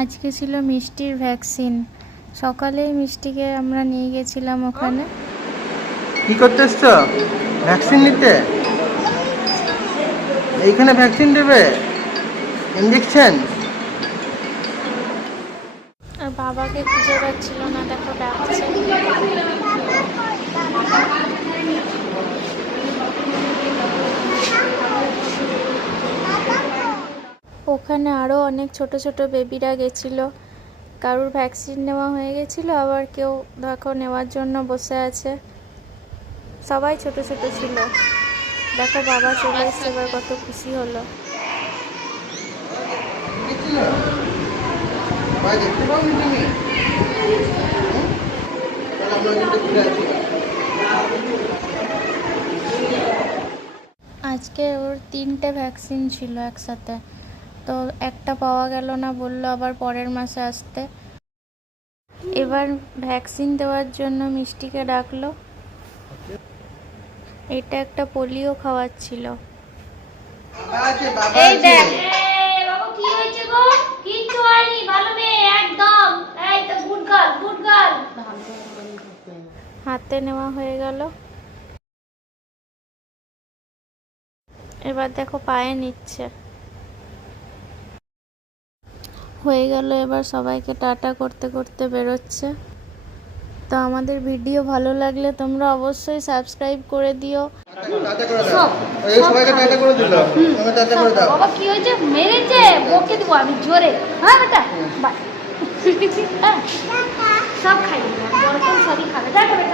আজকে ছিল মিষ্টির ভ্যাকসিন। সকালেই মিষ্টিকে আমরা নিয়ে গেছিলাম ওখানে। কি করতে এসছো? ভ্যাকসিন নিতে? এইখানে ভ্যাকসিন দেবে, ইঞ্জেকশন। আর বাবাকে খুঁজে পাচ্ছিল না, দেখো ডাকছে। ওখানে আরও অনেক ছোট ছোট বেবিরা গেছিল। কারুর ভ্যাকসিন নেওয়া হয়ে গেছিল, আবার কেউ দেখো নেওয়ার জন্য বসে আছে। সবাই ছোট ছোট ছিল। দেখো বাবা চলে এসছে, এবার কত খুশি হলো। আজকে ওর 3টে ভ্যাকসিন ছিল একসাথে, তো একটা পাওয়া গেল না, বললো আবার পরের মাসে আসতে। এবার ভ্যাকসিন দেওয়ার জন্য মিষ্টিকে ডাকলো। এটা একটা পোলিও খাওয়াচ্ছিল। এই দেখ বাবা কি হয়েছে গো? কিচ্ছু হয়নি, ভালো মেয়ে একদম। এই তো গুড গার্ল, গুড গার্ল। হাতে নেওয়া হয়ে গেল। এবার দেখো পায়ে নিচ্ছে। হয়ে গেল, এবার সবাইকে টাটা করতে করতে বেরোচ্ছে। তো আমাদের ভিডিও ভালো লাগলে তোমরা অবশ্যই সাবস্ক্রাইব করে দিও। সবাইকে টাটা করে দিল, টাটা করে দাও। বাবা কি হয়েছে? মেরেছে, বকে দিব আমি জোরে। হ্যাঁ বেটা বাই। সব খাই, বড় সরি খাবে। টাটা বেটা।